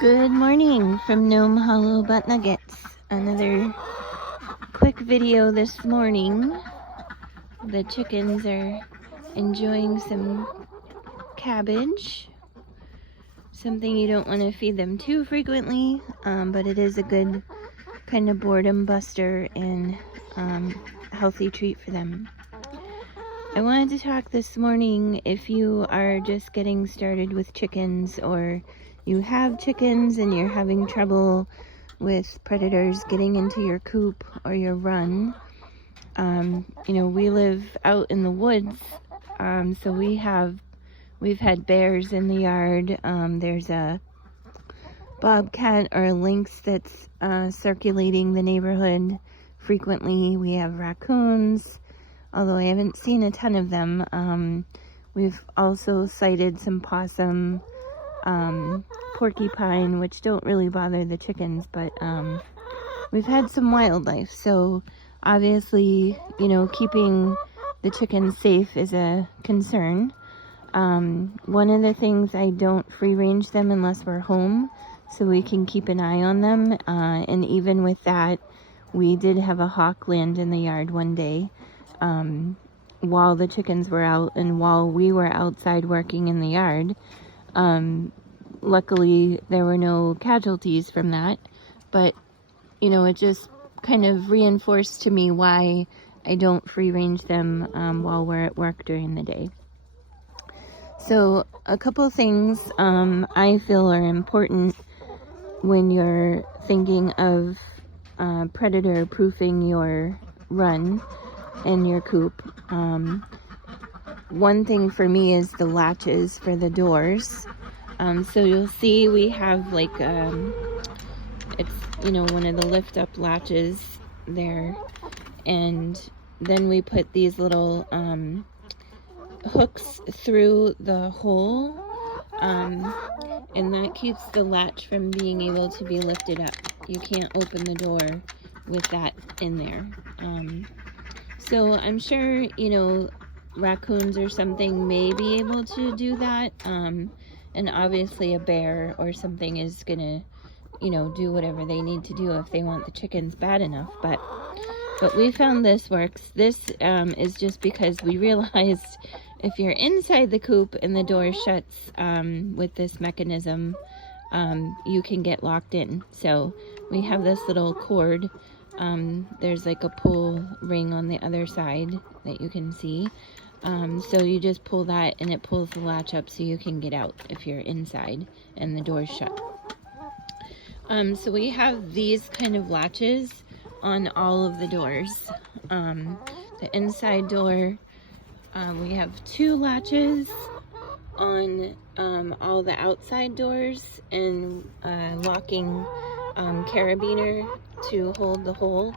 Good morning from Gnome Hollow Butt Nuggets. Another quick video this morning. The chickens are enjoying some cabbage. Something you don't want to feed them too frequently, but it is a good kind of boredom buster and healthy treat for them. I wanted to talk this morning if you are just getting started with chickens, or you have chickens and you're having trouble with predators getting into your coop or your run. We live out in the woods, so we've had bears in the yard. There's a bobcat or a lynx that's circulating the neighborhood frequently. We have raccoons, although I haven't seen a ton of them. We've also sighted some possum, porcupine, which don't really bother the chickens, but we've had some wildlife. So obviously, keeping the chickens safe is a concern. One of the things, I don't free range them unless we're home, so we can keep an eye on them. And even with that, we did have a hawk land in the yard one day while the chickens were out and while we were outside working in the yard. Luckily, there were no casualties from that, but, it just kind of reinforced to me why I don't free range them while we're at work during the day. So a couple of things I feel are important when you're thinking of predator proofing your run and your coop. One thing for me is the latches for the doors. So you'll see we have like it's one of the lift up latches there, and then we put these little hooks through the hole, and that keeps the latch from being able to be lifted up. You can't open the door with that in there. So I'm sure raccoons or something may be able to do that, and obviously a bear or something is gonna do whatever they need to do if they want the chickens bad enough, but we found this works. This is just because we realized if you're inside the coop and the door shuts with this mechanism, you can get locked in. So we have this little cord. There's like a pull ring on the other side that you can see. So you just pull that and it pulls the latch up so you can get out if you're inside and the door's shut. So we have these kind of latches on all of the doors. The inside door, we have 2 latches on all the outside doors, and locking carabiner to hold the hole.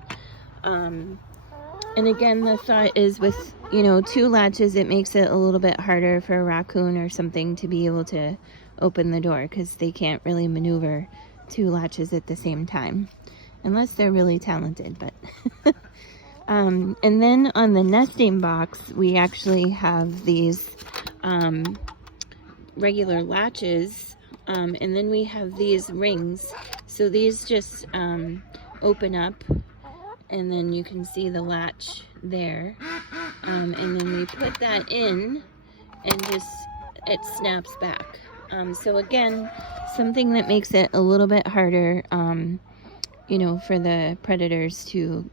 And again, the thought is with 2 latches, it makes it a little bit harder for a raccoon or something to be able to open the door, because they can't really maneuver 2 latches at the same time unless they're really talented. But and then on the nesting box, we actually have these regular latches, and then we have these rings. So these just open up, and then you can see the latch there, and then we put that in and it snaps back. So again, something that makes it a little bit harder for the predators to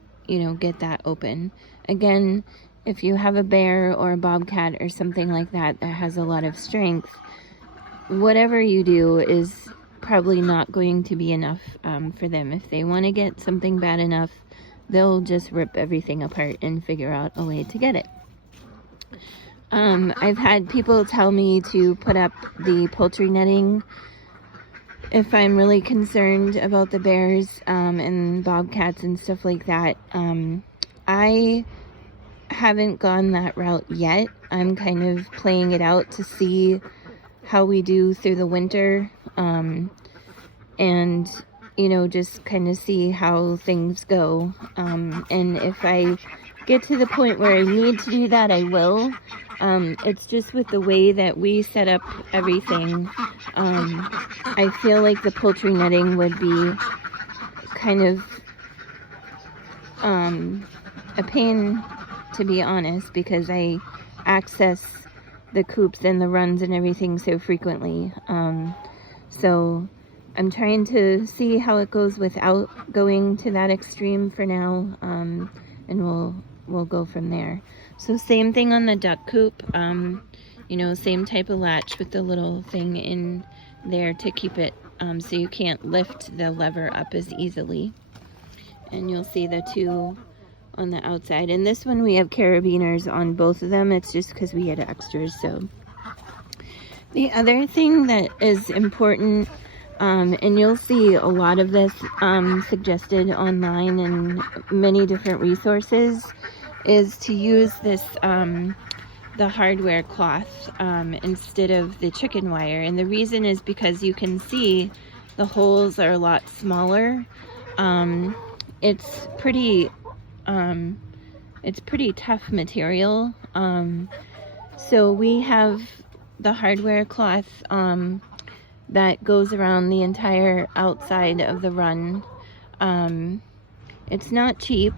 get that open. Again, if you have a bear or a bobcat or something like that that has a lot of strength, whatever you do is probably not going to be enough for them. If they want to get something bad enough, they'll just rip everything apart and figure out a way to get it. I've had people tell me to put up the poultry netting if I'm really concerned about the bears and bobcats and stuff like that. I haven't gone that route yet. I'm kind of playing it out to see how we do through the winter, and just kind of see how things go. And if I get to the point where I need to do that, I will. It's just with the way that we set up everything. I feel like the poultry netting would be kind of a pain, to be honest, because I access the coops and the runs and everything so frequently. So I'm trying to see how it goes without going to that extreme for now, and we'll go from there. So same thing on the duck coop, you know, same type of latch with the little thing in there to keep it so you can't lift the lever up as easily. And you'll see the two on the outside. And this one we have carabiners on both of them. It's just because we had extras. So the other thing that is important, and you'll see a lot of this suggested online in many different resources, is to use this the hardware cloth instead of the chicken wire. And the reason is because you can see the holes are a lot smaller. It's pretty tough material. So we have the hardware cloth that goes around the entire outside of the run. It's not cheap.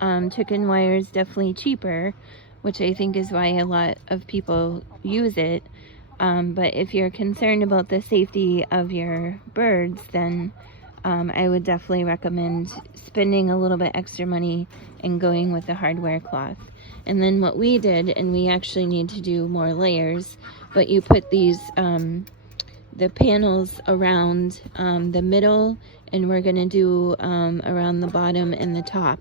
Chicken wire is definitely cheaper, which I think is why a lot of people use it. But if you're concerned about the safety of your birds, then I would definitely recommend spending a little bit extra money and going with the hardware cloth. And then what we did, and we actually need to do more layers, but you put these the panels around the middle, and we're gonna do around the bottom and the top.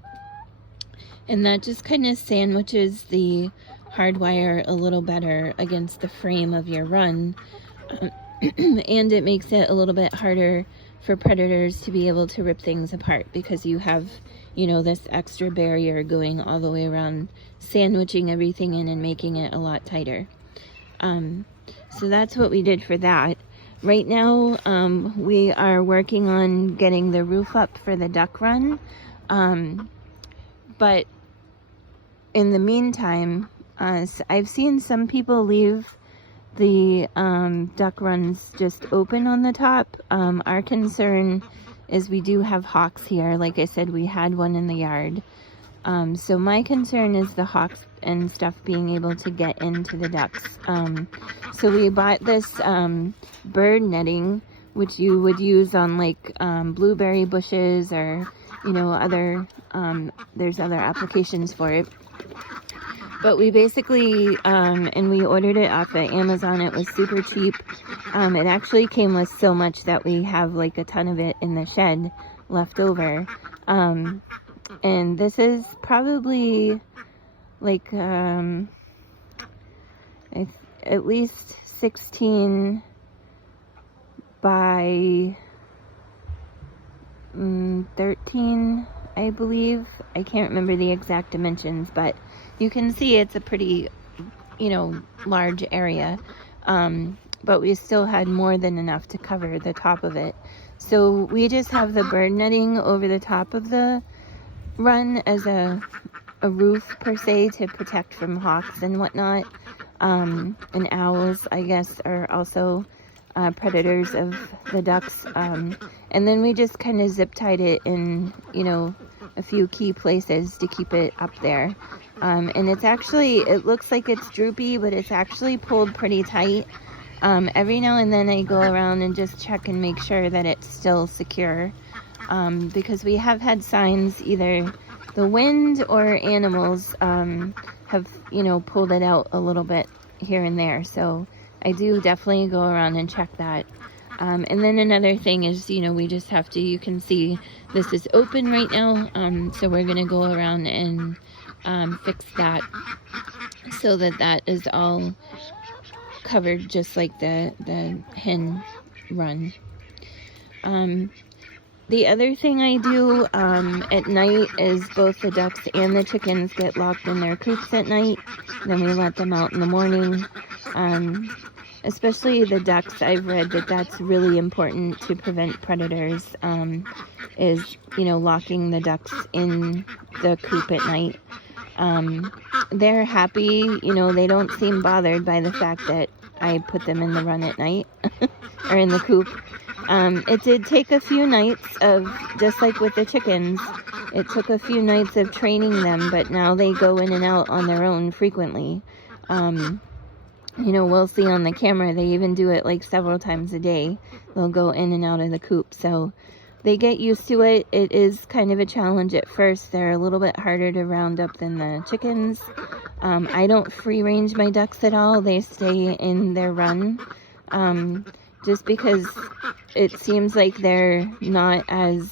And that just kind of sandwiches the hardwire a little better against the frame of your run. And it makes it a little bit harder for predators to be able to rip things apart, because you have, you know, this extra barrier going all the way around, sandwiching everything in and making it a lot tighter. So that's what we did for that. Right now, we are working on getting the roof up for the duck run. But in the meantime, I've seen some people leave the duck runs just open on the top. Our concern is we do have hawks here. Like I said, we had one in the yard. So my concern is the hawks and stuff being able to get into the ducks. So we bought this bird netting, which you would use on like blueberry bushes, or, you know, other, there's other applications for it. But we basically, and we ordered it off of Amazon. It was super cheap. It actually came with so much that we have like a ton of it in the shed left over. And this is probably like at least 16 by 13, I believe. I can't remember the exact dimensions, but you can see it's a pretty, you know, large area. But we still had more than enough to cover the top of it. So we just have the bird netting over the top of the run as a roof per se, to protect from hawks and whatnot. And owls, I guess, are also predators of the ducks. And then we just kind of zip tied it in, you know, a few key places to keep it up there. And it's actually, it looks like it's droopy, but it's actually pulled pretty tight. Every now and then I go around and just check and make sure that it's still secure. Because we have had signs, either the wind or animals have, you know, pulled it out a little bit here and there. So I do definitely go around and check that. And then another thing is, you know, we just have to, you can see this is open right now. So we're going to go around and fix that so that that is all covered, just like the hen run. The other thing I do at night is both the ducks and the chickens get locked in their coops at night. Then we let them out in the morning. Especially the ducks, I've read that that's really important to prevent predators, is, you know, locking the ducks in the coop at night. They're happy, you know, they don't seem bothered by the fact that I put them in the run at night, or in the coop. It did take a few nights of, just like with the chickens, it took a few nights of training them, but now they go in and out on their own frequently. You know, we'll see on the camera, they even do it like several times a day. They'll go in and out of the coop. So they get used to it. It is kind of a challenge at first. They're a little bit harder to round up than the chickens. I don't free range my ducks at all. They stay in their run. Just because it seems like they're not as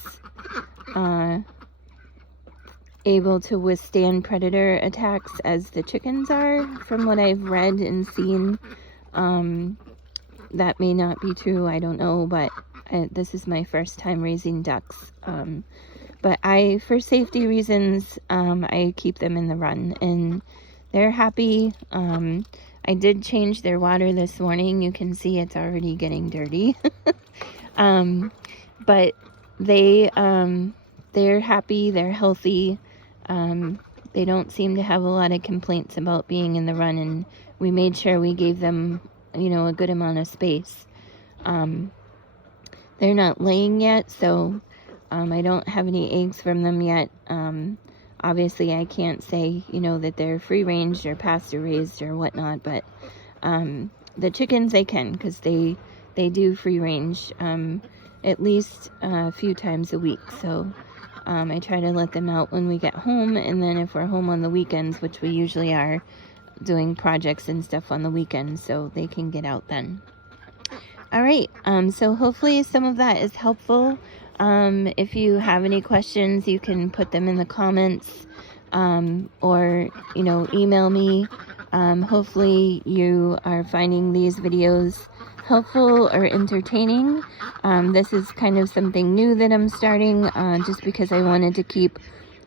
able to withstand predator attacks as the chickens are, from what I've read and seen. That may not be true, I don't know, but this is my first time raising ducks. But for safety reasons, I keep them in the run, and they're happy. I did change their water this morning. You can see it's already getting dirty. But they're happy, they're healthy. They don't seem to have a lot of complaints about being in the run, and we made sure we gave them, you know, a good amount of space. They're not laying yet, so I don't have any eggs from them yet. Obviously, I can't say, you know, that they're free range or pasture raised or whatnot, but the chickens I can, because they do free range at least a few times a week. So I try to let them out when we get home, and then if we're home on the weekends, which we usually are, doing projects and stuff on the weekends, so they can get out then. All right, so hopefully some of that is helpful. If you have any questions, you can put them in the comments, or, you know, email me. Hopefully you are finding these videos helpful or entertaining. This is kind of something new that I'm starting, just because I wanted to keep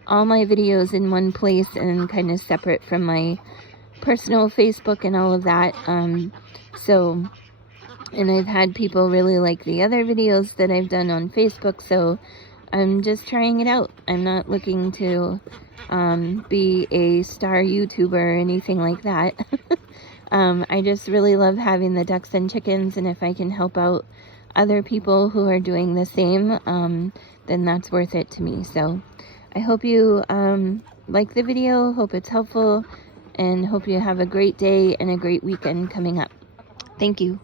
all my videos in one place and kind of separate from my personal Facebook and all of that. And I've had people really like the other videos that I've done on Facebook, so I'm just trying it out. I'm not looking to be a star YouTuber or anything like that. I just really love having the ducks and chickens, and if I can help out other people who are doing the same, then that's worth it to me. So I hope you like the video, hope it's helpful, and hope you have a great day and a great weekend coming up. Thank you.